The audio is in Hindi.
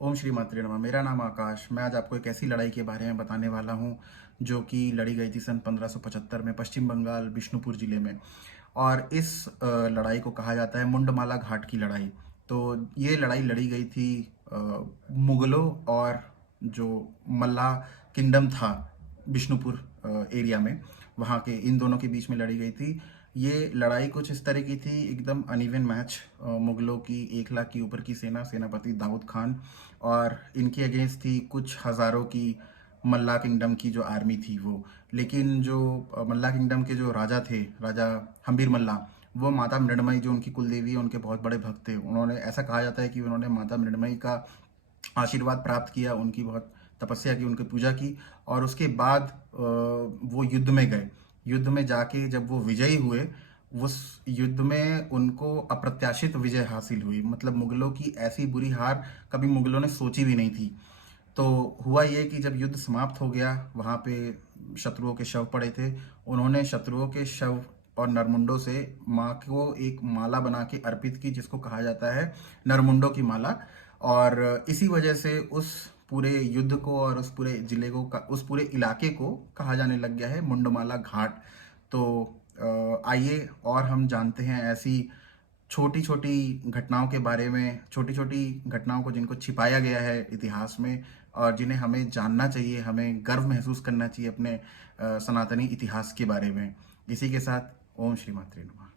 ओम श्री मात्रे नमः। मेरा नाम आकाश। मैं आज आपको एक ऐसी लड़ाई के बारे में बताने वाला हूँ जो कि लड़ी गई थी सन 1575 में पश्चिम बंगाल बिष्णुपुर जिले में। और इस लड़ाई को कहा जाता है मुंडमाला घाट की लड़ाई। तो ये लड़ाई लड़ी गई थी मुगलों और जो मल्ला किंगडम था बिष्णुपुर एरिया में, वहाँ के इन दोनों के बीच में लड़ी गई थी। ये लड़ाई कुछ इस तरह की थी, एकदम अनइवन मैच। मुगलों की 1 लाख की ऊपर की सेना, सेनापति दाऊद खान, और इनके अगेंस्ट थी कुछ हज़ारों की मल्ला किंगडम की जो आर्मी थी वो। लेकिन जो मल्ला किंगडम के जो राजा थे, राजा हम्बीर मल्ला, वो माता मृणमयी जो उनकी कुलदेवी है उनके बहुत बड़े भक्त थे। उन्होंने, ऐसा कहा जाता है कि उन्होंने माता मृणमयी का आशीर्वाद प्राप्त किया, उनकी बहुत तपस्या की, उनकी पूजा की, और उसके बाद वो युद्ध में गए। युद्ध में जाके जब वो विजयी हुए, उस युद्ध में उनको अप्रत्याशित विजय हासिल हुई। मतलब मुगलों की ऐसी बुरी हार कभी मुगलों ने सोची भी नहीं थी। तो हुआ ये कि जब युद्ध समाप्त हो गया, वहाँ पे शत्रुओं के शव पड़े थे। उन्होंने शत्रुओं के शव और नरमुंडों से माँ को एक माला बना के अर्पित की, जिसको कहा जाता है नरमुंडों की माला। और इसी वजह से उस पूरे युद्ध को और उस पूरे जिले को उस पूरे इलाके को कहा जाने लग गया है मुंडमाला घाट। तो आइए और हम जानते हैं ऐसी छोटी छोटी घटनाओं के बारे में, छोटी छोटी घटनाओं को जिनको छिपाया गया है इतिहास में, और जिन्हें हमें जानना चाहिए। हमें गर्व महसूस करना चाहिए अपने सनातनी इतिहास के बारे में। इसी के साथ ओम श्री मात्रे नमः।